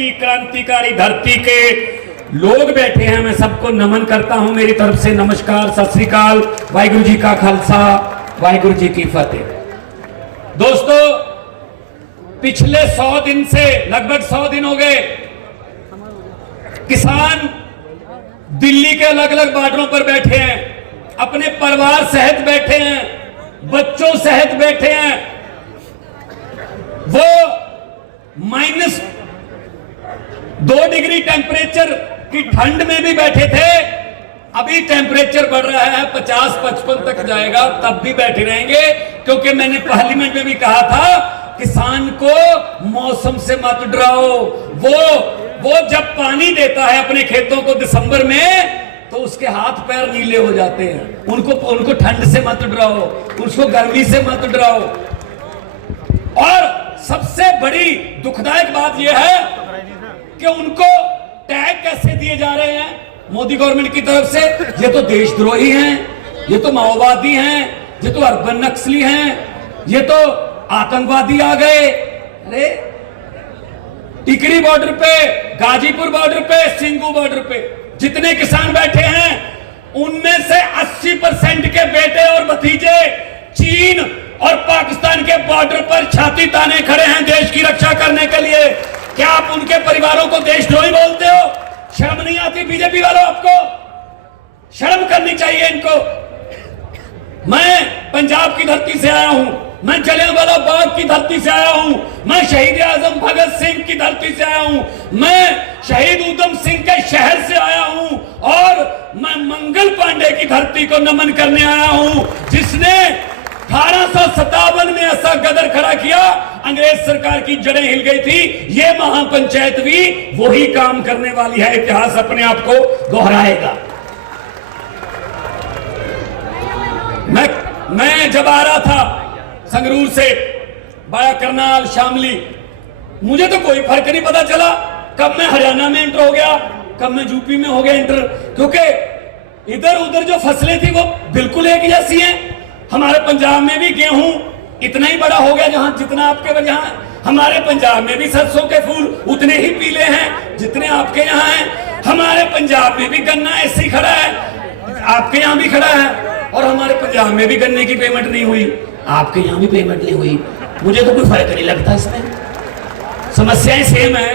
की क्रांतिकारी धरती के लोग बैठे हैं, मैं सबको नमन करता हूं मेरी तरफ से। नमस्कार, सत श्री अकाल, वाहिगुरु जी का खालसा, वाहिगुरु जी की फतेह। दोस्तों, पिछले 100 दिन से, लगभग 100 दिन हो गए, किसान दिल्ली के अलग अलग बॉर्डरों पर बैठे हैं, अपने परिवार सहित बैठे हैं, बच्चों सहित बैठे हैं। वो -2 डिग्री टेम्परेचर की ठंड में भी बैठे थे। अभी टेम्परेचर बढ़ रहा है, 50-55 तक जाएगा, तब भी बैठे रहेंगे, क्योंकि मैंने पार्लियामेंट में भी कहा था, किसान को मौसम से मत डराओ। वो जब पानी देता है अपने खेतों को दिसंबर में, तो उसके हाथ पैर नीले हो जाते हैं। उनको ठंड से मत डराओ, उसको गर्मी से मत डराओ। और सबसे बड़ी दुखदायक बात यह है कि उनको टैग कैसे दिए जा रहे हैं मोदी गवर्नमेंट की तरफ से। ये तो देशद्रोही हैं, ये तो माओवादी हैं, ये तो अर्बन नक्सली हैं, ये तो आतंकवादी आ गए। अरे टिकरी बॉर्डर पे, गाजीपुर बॉर्डर पे, सिंगू बॉर्डर पे जितने किसान बैठे हैं, उनमें से 80% के बेटे और भतीजे चीन और पाकिस्तान के बॉर्डर पर छाती ताने खड़े हैं देश की रक्षा करने के लिए। क्या आप उनके परिवारों को देशद्रोही बोलते हो? शर्म नहीं आती बीजेपी वालों? आपको शर्म करनी चाहिए इनको। मैं पंजाब की धरती से आया हूं, मैं जलियांवाला बाग की धरती से आया हूं, मैं शहीद आजम भगत सिंह की धरती से आया हूं, मैं शहीद उधम सिंह के शहर से आया हूं, और मैं मंगल पांडे की धरती को नमन करने आया हूं, जिसने 1857 में ऐसा गदर खड़ा किया, अंग्रेज सरकार की जड़ें हिल गई थी। ये महापंचायत भी वही काम करने वाली है। इतिहास अपने आप को दोहराएगा। मैं जब आ रहा था संगरूर से बाया करनाल, शामली, मुझे तो कोई फर्क नहीं पता चला कब मैं हरियाणा में एंटर हो गया, कब मैं यूपी में हो गया एंटर, क्योंकि इधर उधर जो फसलें थी वो बिल्कुल एक जैसी हैं। हमारे पंजाब में भी गेहूं इतना ही बड़ा हो गया जहां जितना आपके यहाँ। हमारे पंजाब में भी सरसों के फूल उतने ही पीले हैं जितने आपके यहाँ हैं। हमारे पंजाब में भी गन्ना ऐसे ही खड़ा है, आपके यहाँ भी खड़ा है, और हमारे पंजाब में भी गन्ने की पेमेंट नहीं हुई, आपके यहाँ भी पेमेंट नहीं हुई। मुझे तो कोई फर्क नहीं लगता इसमें। समस्याएं सेम है,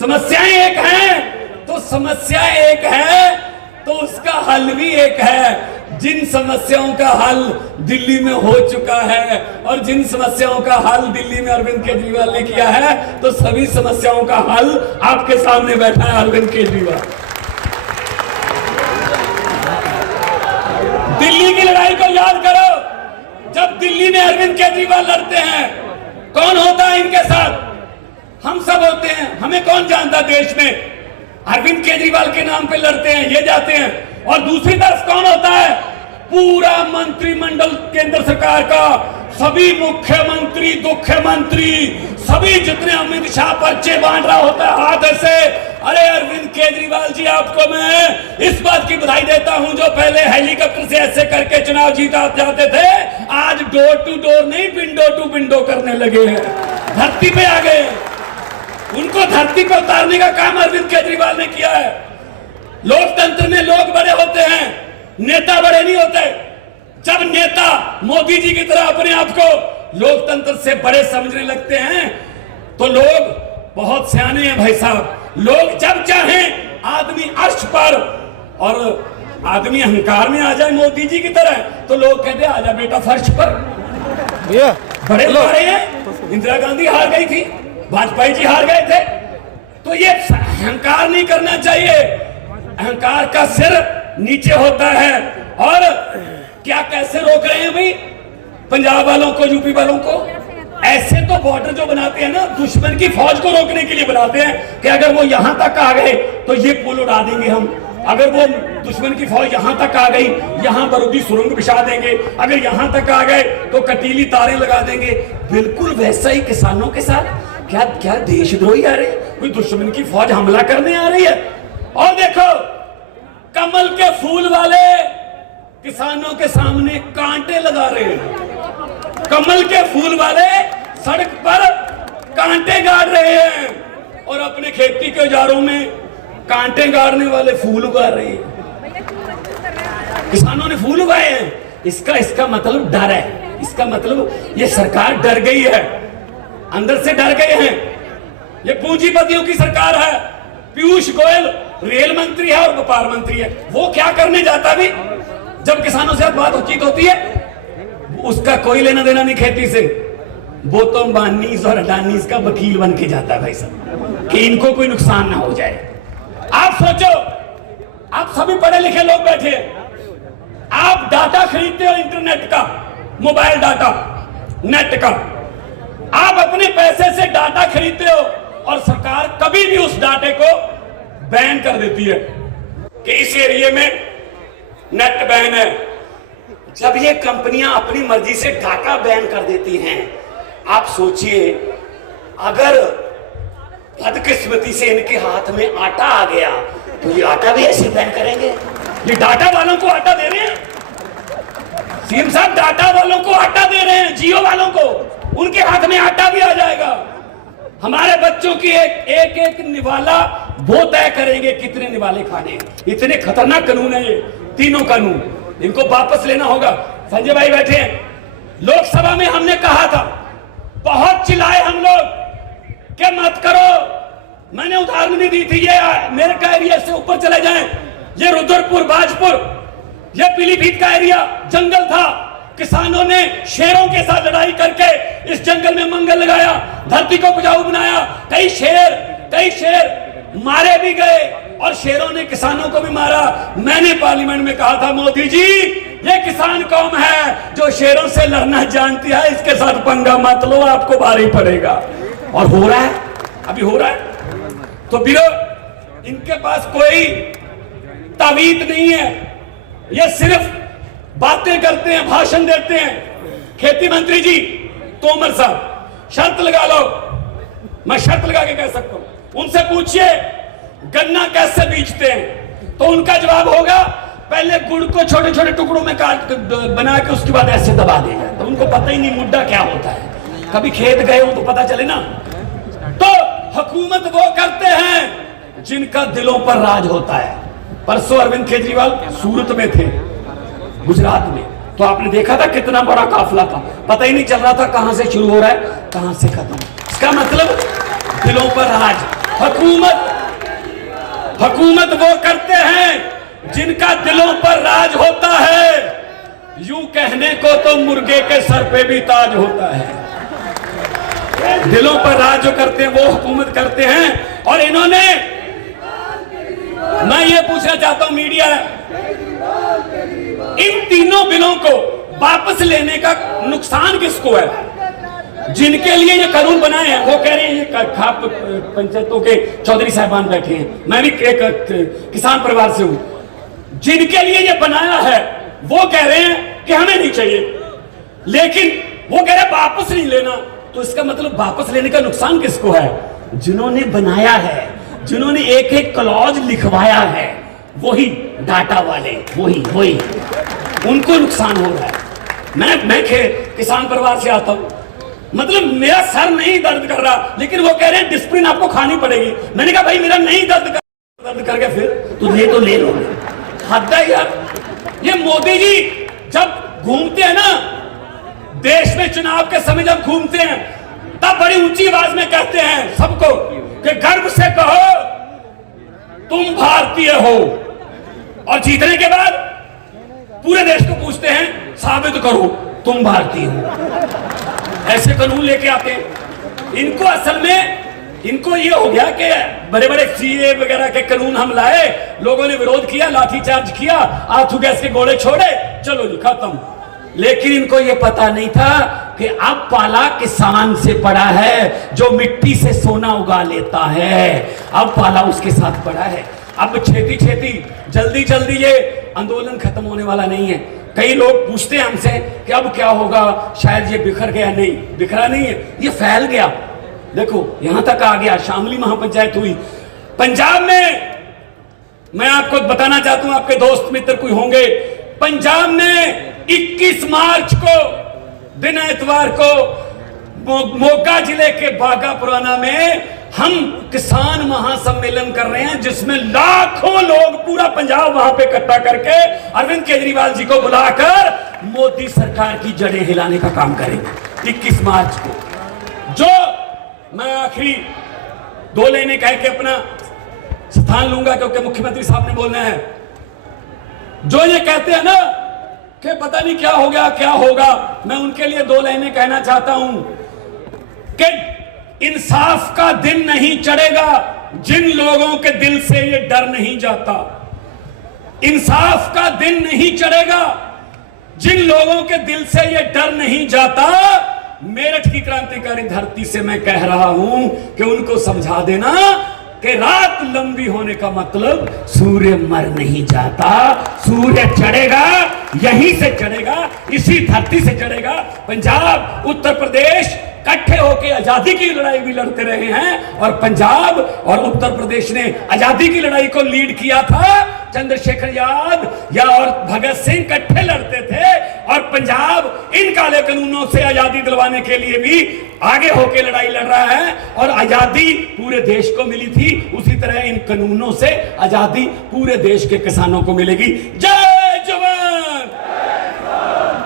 समस्याएं एक हैं, तो समस्या एक है तो उसका हल भी एक है। जिन समस्याओं का हल दिल्ली में हो चुका है, और जिन समस्याओं का हल दिल्ली में अरविंद केजरीवाल ने किया है, तो सभी समस्याओं का हल आपके सामने बैठा है अरविंद केजरीवाल। दिल्ली की लड़ाई को याद करो। जब दिल्ली में अरविंद केजरीवाल लड़ते हैं, कौन होता है इनके साथ? हम सब होते हैं। हमें कौन जानता देश में? अरविंद केजरीवाल के नाम पे लड़ते हैं, ये जाते हैं। और दूसरी तरफ कौन होता है? पूरा मंत्रिमंडल केंद्र सरकार का, सभी मुख्यमंत्री, मुख्यमंत्री, सभी जितने अमित शाह पर्चे बांट रहा होता है हाथ ऐसे। अरे अरविंद केजरीवाल जी, आपको मैं इस बात की बधाई देता हूं, जो पहले हेलीकॉप्टर से ऐसे करके चुनाव जीता जाते थे, आज डोर टू डोर नहीं, विंडो टू विंडो करने लगे हैं, धरती पे आ गए। उनको धरती पे उतारने का काम अरविंद केजरीवाल ने किया है। लोकतंत्र में लोग बड़े होते हैं, नेता बड़े नहीं होते। जब नेता मोदी जी की तरह अपने आप को लोकतंत्र से बड़े समझने लगते हैं, तो लोग बहुत सियाने हैं भाई साहब। लोग जब चाहें आदमी अर्श पर, और आदमी अहंकार में आ जाए मोदी जी की तरह, तो लोग कहते हैं आजा बेटा फर्श पर। बड़े बड़े हैं। इंदिरा गांधी हार गई थी, वाजपेयी जी हार गए थे। तो ये अहंकार नहीं करना चाहिए। अहंकार का सिर नीचे होता है। और क्या कैसे रोक रहे हैं भाई पंजाब वालों को, यूपी वालों को? ऐसे तो बॉर्डर जो बनाते हैं ना, दुश्मन की फौज को रोकने के लिए बनाते हैं कि अगर वो यहां तक आ गए तो ये पुल उड़ा देंगे हम। अगर वो दुश्मन की फौज यहां तक आ गई, यहां बारूदी सुरंग बिछा देंगे। अगर यहां तक आ गए तो कटीली तारें लगा देंगे। बिल्कुल वैसा ही किसानों के साथ। क्या देशद्रोही आ रहे? कोई दुश्मन की फौज हमला करने आ रही है? और देखो, कमल के फूल वाले किसानों के सामने कांटे लगा रहे हैं। कमल के फूल वाले सड़क पर कांटे गाड़ रहे हैं। और अपने खेती के औजारों में कांटे गाड़ने वाले फूल उगा रहे हैं। किसानों ने फूल उगाए हैं। इसका मतलब डर है। इसका मतलब ये सरकार डर गई है, अंदर से डर गए हैं। ये पूंजीपतियों की सरकार है। पीयूष गोयल रेल मंत्री है और व्यापार मंत्री है। वो क्या करने जाता भी जब किसानों से बातचीत होती है? उसका कोई लेना देना नहीं खेती से। वो तो अंबानीज और अडानीज का वकील बन के जाता है भाई साहब, कि इनको कोई नुकसान ना हो जाए। आप सोचो, आप सभी पढ़े लिखे लोग बैठे, आप डाटा खरीदते हो इंटरनेट का, मोबाइल डाटा, नेट का। आप अपने पैसे से डाटा खरीदते हो और सरकार कभी भी उस डाटे को बैन कर देती है कि इस एरिया में नेट बैन है। जब ये कंपनियां अपनी मर्जी से डाटा बैन कर देती हैं, आप सोचिए अगर बदकिस्मती से इनके हाथ में आटा आ गया तो ये आटा भी ऐसे बैन करेंगे। ये डाटा वालों को आटा दे रहे हैं, सीएम साहब डाटा वालों को आटा दे रहे हैं, जियो वालों को, उनके हाथ में आटा भी आ जाएगा। हमारे बच्चों की एक निवाला वो तय करेंगे कितने निवाले खाने। इतने खतरनाक कानून है ये, तीनों कानून, इनको वापस लेना होगा। संजय भाई बैठे हैं, लोकसभा में हमने कहा था, बहुत चिल्लाए हम लोग कि मत करो। मैंने उदाहरण भी दी थी, ये मेरे का एरिया से ऊपर चले जाएं, ये रुद्रपुर, बाजपुर, ये पीलीभीत का एरिया जंगल था। किसानों ने शेरों के साथ लड़ाई करके इस जंगल में मंगल लगाया, धरती को उपजाऊ बनाया। कई शेर मारे भी गए और शेरों ने किसानों को भी मारा। मैंने पार्लियामेंट में कहा था, मोदी जी ये किसान कौम है जो शेरों से लड़ना जानती है, इसके साथ पंगा मत लो, आपको भारी पड़ेगा। और हो रहा है, अभी हो रहा है। तो बिरो इनके पास कोई तावीज नहीं है, ये सिर्फ बातें करते हैं, भाषण देते हैं। खेती मंत्री जी तोमर साहब शर्त लगा लो, मैं शर्त लगा के कह सकता हूं, उनसे पूछिए गन्ना कैसे बीजते हैं, तो उनका जवाब होगा पहले गुड़ को छोटे छोटे टुकड़ों में काट बना के उसके बाद ऐसे दबा दिया जाए। तो उनको पता ही नहीं मुड्डा क्या होता है, कभी खेत गए हो तो पता चले ना। तो हुकूमत वो करते हैं जिनका दिलों पर राज होता है। परसों अरविंद केजरीवाल सूरत में थे, गुजरात में, तो आपने देखा था कितना बड़ा काफिला था, पता ही नहीं चल रहा था कहां से शुरू हो रहा है कहां से खत्म। इसका मतलब दिलों पर राज। हुकूमत वो करते हैं जिनका दिलों पर राज होता है। यूं कहने को तो मुर्गे के सर पे भी ताज होता है। दिलों पर राज जो करते हैं वो हुकूमत करते हैं। और इन्होंने, मैं ये पूछना चाहता हूं मीडिया, इन तीनों बिलों को वापस लेने का नुकसान किसको है? जिनके लिए ये कानून बनाए हैं वो कह रहे हैं, ये खाप पंचायतों के चौधरी साहबान बैठे हैं, मैं भी एक किसान परिवार से हूं, जिनके लिए ये बनाया है वो कह रहे हैं कि हमें नहीं चाहिए, लेकिन वो कह रहे हैं वापस नहीं लेना। तो इसका मतलब वापस लेने का नुकसान किसको है? जिन्होंने बनाया है, जिन्होंने एक एक क्लॉज लिखवाया है, वही डाटा वाले, वही उनको नुकसान हो रहा है। मैं किसान परिवार से आता हूं, मतलब मेरा सर नहीं दर्द कर रहा, लेकिन वो कह रहे हैं डिस्प्रिन आपको खानी पड़ेगी। मैंने कहा भाई मेरा नहीं दर्द कर गया, फिर तो ले लो। हद है यार। ये मोदी जी जब घूमते हैं ना देश में, चुनाव के समय जब घूमते हैं, तब बड़ी ऊंची आवाज में कहते हैं सबको कि गर्व से कहो तुम भारतीय हो, और जीतने के बाद पूरे देश को पूछते हैं साबित करो तुम भारतीय हो। ऐसे कानून लेके आते हैं। इनको असल में इनको ये हो गया कि बड़े बड़े सीए वगैरह के कानून हम लाए, लोगों ने विरोध किया, लाठीचार्ज किया, आंसू गैस के गोले छोड़े, चलो जी खत्म। लेकिन इनको ये पता नहीं था कि अब पाला किसान से पड़ा है जो मिट्टी से सोना उगा लेता है। अब पाला उसके साथ पड़ा है। अब छेती जल्दी ये आंदोलन खत्म होने वाला नहीं है। कई लोग पूछते हैं हमसे कि अब क्या होगा, शायद ये बिखर गया। नहीं, बिखरा नहीं है, ये फैल गया। देखो यहां तक आ गया, शामली महापंचायत हुई पंजाब में। मैं आपको बताना चाहता हूं, आपके दोस्त मित्र कोई होंगे, पंजाब में 21 मार्च को दिन एतवार को मोगा जिले के बागा पुराना में हम किसान महासम्मेलन कर रहे हैं जिसमें लाखों लोग, पूरा पंजाब वहां पे इकट्ठा करके अरविंद केजरीवाल जी को बुलाकर मोदी सरकार की जड़ें हिलाने का काम करेंगे 21 मार्च को। जो मैं आखिरी 2 लाइनें कह के अपना स्थान लूंगा क्योंकि मुख्यमंत्री साहब ने बोलना है। जो ये कहते हैं ना कि पता नहीं क्या हो गया क्या होगा, मैं उनके लिए 2 लाइनें कहना चाहता हूं कि इंसाफ का दिन नहीं चढ़ेगा जिन लोगों के दिल से ये डर नहीं जाता। इंसाफ का दिन नहीं चढ़ेगा जिन लोगों के दिल से ये डर नहीं जाता। मेरठ की क्रांतिकारी धरती से मैं कह रहा हूं कि उनको समझा देना कि रात लंबी होने का मतलब सूर्य मर नहीं जाता, सूर्य चढ़ेगा, यहीं से चढ़ेगा, इसी धरती से चढ़ेगा। पंजाब, उत्तर प्रदेश इकट्ठे होकर आजादी की लड़ाई भी लड़ते रहे हैं और पंजाब और उत्तर प्रदेश ने आजादी की लड़ाई को लीड किया था। चंद्रशेखर आजाद या और भगत सिंह इकट्ठे लड़ते थे और पंजाब इन काले कानूनों से आजादी दिलवाने के लिए भी आगे होकर लड़ाई लड़ रहा है और आजादी पूरे देश को मिली थी। उसी तरह इन कानूनों से आजादी पूरे देश के किसानों को मिलेगी। जय जवान।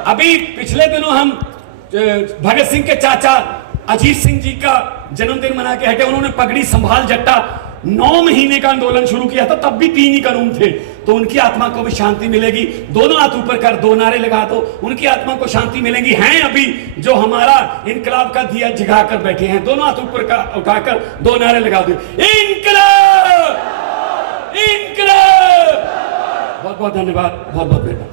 अभी पिछले दिनों हम भगत सिंह के चाचा अजीत सिंह जी का जन्मदिन मना के हटे। उन्होंने पगड़ी संभाल जट्टा 9 महीने का आंदोलन शुरू किया था, तब भी 3 ही कानून थे। तो उनकी आत्मा को भी शांति मिलेगी। दोनों हाथ ऊपर कर 2 नारे लगा दो, उनकी आत्मा को शांति मिलेगी। हैं अभी जो हमारा इनकलाब का दिया जगा कर बैठे हैं, दोनों हाथ ऊपर का उठाकर 2 नारे लगा दो, इनकलाब, इनकलाब। बहुत बहुत धन्यवाद, बहुत बहुत बेटा।